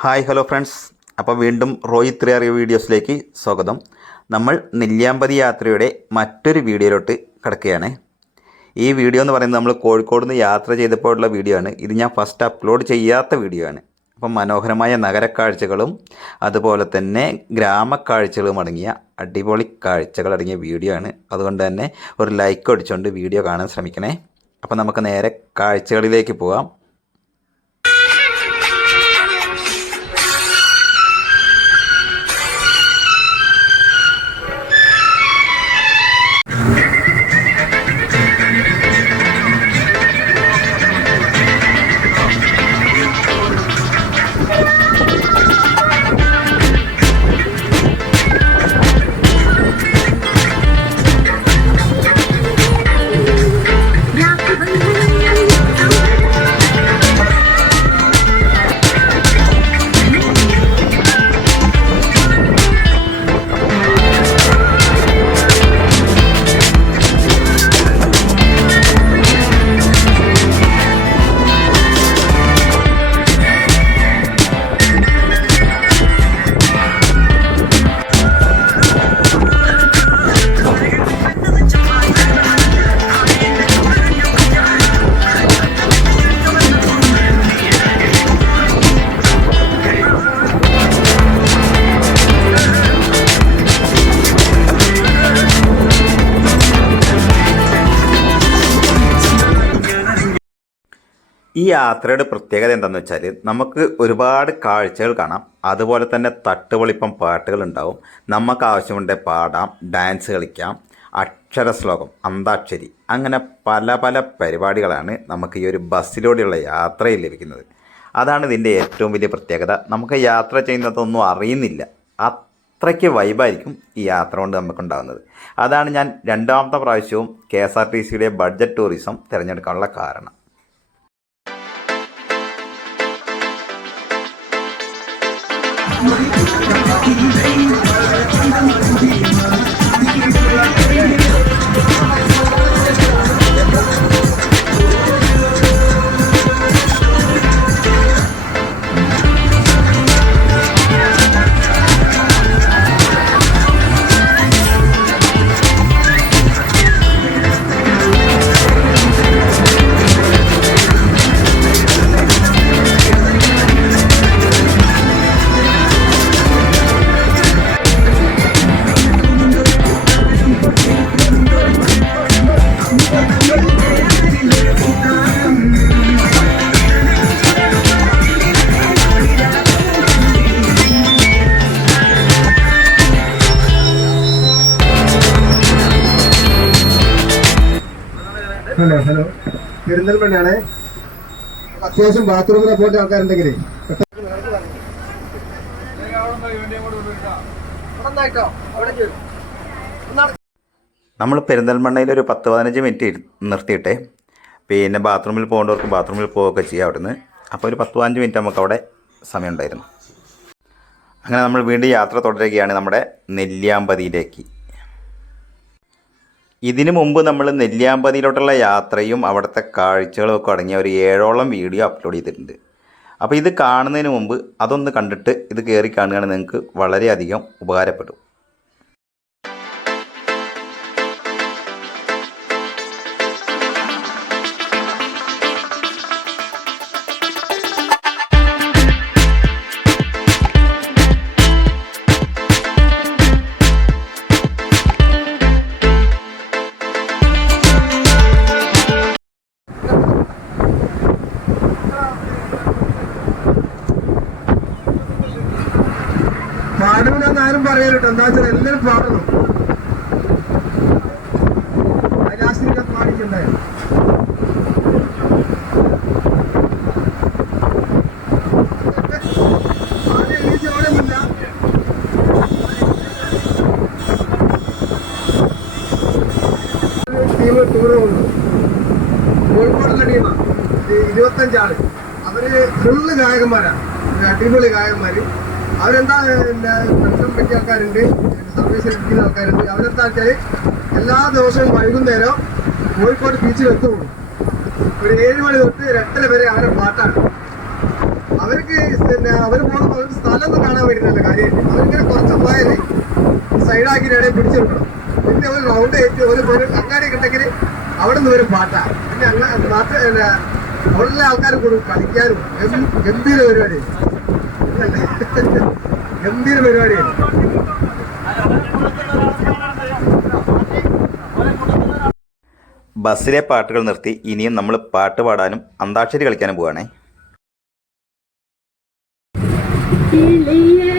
Hi hello friends. അപ്പോൾ വീണ്ടും Roy three അറിയ വീഡിയോസിലേക്ക് സ്വാഗതം. നമ്മൾ നെല്ലിയാമ്പതി യാത്രയുടെ മറ്റൊരു വീഡിയോയിലോട്ട് കിടക്കുകയാണ്. ഈ വീഡിയോ എന്ന് പറയുന്നത് നമ്മൾ കോഴിക്കോട് നിന്ന് യാത്ര ചെയ്തപ്പോഴുള്ള വീഡിയോ ആണ്. ഇത് ഞാൻ ഫസ്റ്റ് അപ്ലോഡ് ചെയ്യാത്ത വീഡിയോ ആണ്. അപ്പം മനോഹരമായ നഗരക്കാഴ്ചകളും അതുപോലെ തന്നെ ഗ്രാമക്കാഴ്ചകളും അടങ്ങിയ അടിപൊളി കാഴ്ചകൾ അടങ്ങിയ വീഡിയോ ആണ്. അതുകൊണ്ട് തന്നെ ഒരു ലൈക്ക് അടിച്ചുകൊണ്ട് വീഡിയോ കാണാൻ ശ്രമിക്കണേ. അപ്പോൾ നമുക്ക് നേരെ കാഴ്ചകളിലേക്ക് പോകാം. ഈ യാത്രയുടെ പ്രത്യേകത എന്താണെന്ന് വെച്ചാൽ നമുക്ക് ഒരുപാട് കാഴ്ചകൾ കാണാം. അതുപോലെ തന്നെ തട്ടുപൊളിപ്പം പാട്ടുകൾ ഉണ്ടാവും. നമുക്ക് ആവശ്യമുണ്ടെങ്കിൽ പാടാം ഡാൻസ് കളിക്കാം അക്ഷര ശ്ലോകം അന്താക്ഷരി അങ്ങനെ പല പല പരിപാടികളാണ് നമുക്ക് ഈ ഒരു ബസ്സിലൂടെയുള്ള യാത്രയിൽ ലഭിക്കുന്നത്. അതാണ് ഇതിന്റെ ഏറ്റവും വലിയ പ്രത്യേകത. നമുക്ക് യാത്ര ചെയ്യുന്നതൊന്നും അറിയുന്നില്ല. അത്രയ്ക്ക് വൈബായിരിക്കും ഈ യാത്ര കൊണ്ട് നമുക്കുണ്ടാകുന്നത് അതാണ് ഞാൻ രണ്ടാമത്തെ പ്രാവശ്യവും കെ എസ് ആർ ടി സിയുടെ ബഡ്ജറ്റ് ടൂറിസം തിരഞ്ഞെടുക്കാനുള്ള കാരണം. ഹലോ പെരിന്തൽമണ്ണയാണ് അത്യാവശ്യം ബാത്റൂമിലെ പോയിട്ട് ആൾക്കാരുണ്ടെങ്കിൽ നമ്മൾ പെരിന്തൽമണ്ണയിൽ ഒരു പത്ത് പതിനഞ്ച് മിനിറ്റ് നിർത്തിയിട്ടെ. പിന്നെ ബാത്റൂമിൽ പോകേണ്ടവർക്ക് ബാത്റൂമിൽ പോവുകയൊക്കെ ചെയ്യാം അവിടുന്ന്. അപ്പോൾ ഒരു പത്ത് പതിനഞ്ച് മിനിറ്റ് നമുക്ക് അവിടെ സമയമുണ്ടായിരുന്നു. അങ്ങനെ നമ്മൾ വീണ്ടും യാത്ര തുടരുകയാണ് നമ്മുടെ നെല്ലിയാമ്പതിയിലേക്ക്. ഇതിനു മുമ്പ് നമ്മൾ നെല്ലിയാമ്പതിയിലോട്ടുള്ള യാത്രയും അവിടുത്തെ കാഴ്ചകളും ഒക്കെ അടങ്ങിയ ഒരു ഏഴോളം വീഡിയോ അപ്ലോഡ് ചെയ്തിട്ടുണ്ട്. അപ്പോൾ ഇത് കാണുന്നതിന് മുമ്പ് അതൊന്ന് കണ്ടിട്ട് ഇത് കയറി കാണുകയാണെങ്കിൽ നിങ്ങൾക്ക് വളരെയധികം ഉപകാരപ്പെടും. പാടൂലെന്ന് ആരും പറയലോട്ടോ എന്താ വെച്ചാൽ എല്ലാവരും ടീമാണ് ഇരുപത്തഞ്ചാൾ. അവർ ഫുള്ള് ഗായകന്മാരാണ് അടിപൊളി ഗായകന്മാര്. അവരെന്താ പെൻഷൻ പറ്റിയ ആൾക്കാരുണ്ട് സർവീസ് എടുക്കുന്ന ആൾക്കാരുണ്ട്. അവരെന്താ വെച്ചാൽ എല്ലാ ദിവസവും വൈകുന്നേരം കോഴിക്കോട് ബീച്ചിൽ എത്തുള്ളൂ. ഒരു ഏഴ് മണി തൊട്ട് രണ്ടര വരെ അവരെ പാട്ടാണ്. അവർക്ക് പിന്നെ അവർ പോകുന്ന അവർക്ക് സ്ഥലം ഒന്നും കാണാൻ വേണ്ടിയിട്ടല്ല കാര്യമായിട്ട്. അവരിങ്ങനെ കുറച്ച് പോയാൽ സൈഡാക്കി ഇടയിൽ പിടിച്ചെടുക്കണം പിന്നെ ഒരു റൗണ്ട് ഏറ്റ് ഒരു അങ്ങാടി കിട്ടെങ്കിൽ അവിടെ നിന്ന് ഒരു പാട്ടാണ് പിന്നെ അങ്ങനെ മാത്രമല്ല അവിടെയുള്ള ആൾക്കാർ കൂടും കളിക്കാനും ഗംഭീര പരിപാടി. ഗംഭീര പരിപാടിയാണ് ബസ്സിലെ പാട്ടുകൾ നിർത്തി ഇനിയും നമ്മൾ പാട്ട് പാടാനും അന്താക്ഷരി കളിക്കാനും പോവാണേ കിളിയേ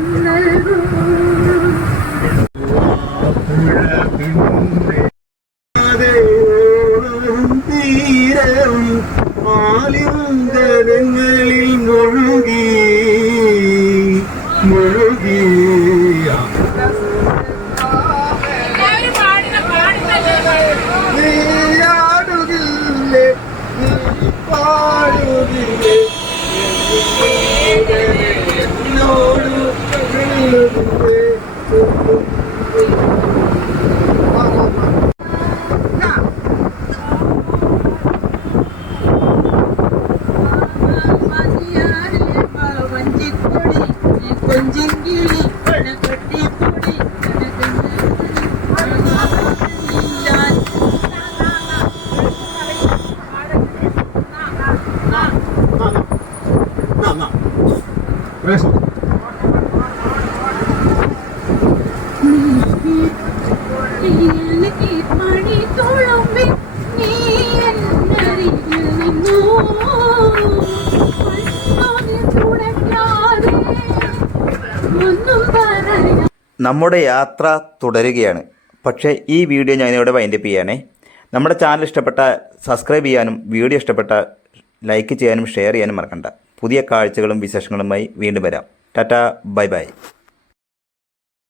Oh, no. के നമ്മുടെ യാത്ര തുടരുകയാണ്. പക്ഷേ ഈ വീഡിയോ ഞാനിവിടെ വൈൻഡപ്പ് ചെയ്യാനേ നമ്മുടെ ചാനൽ ഇഷ്ടപ്പെട്ട സബ്സ്ക്രൈബ് ചെയ്യാനും വീഡിയോ ഇഷ്ടപ്പെട്ട ലൈക്ക് ചെയ്യാനും ഷെയർ ചെയ്യാനും മറക്കണ്ട. പുതിയ കാഴ്ചകളും വിശേഷങ്ങളുമായി വീണ്ടും വരാം. Tata bye bye.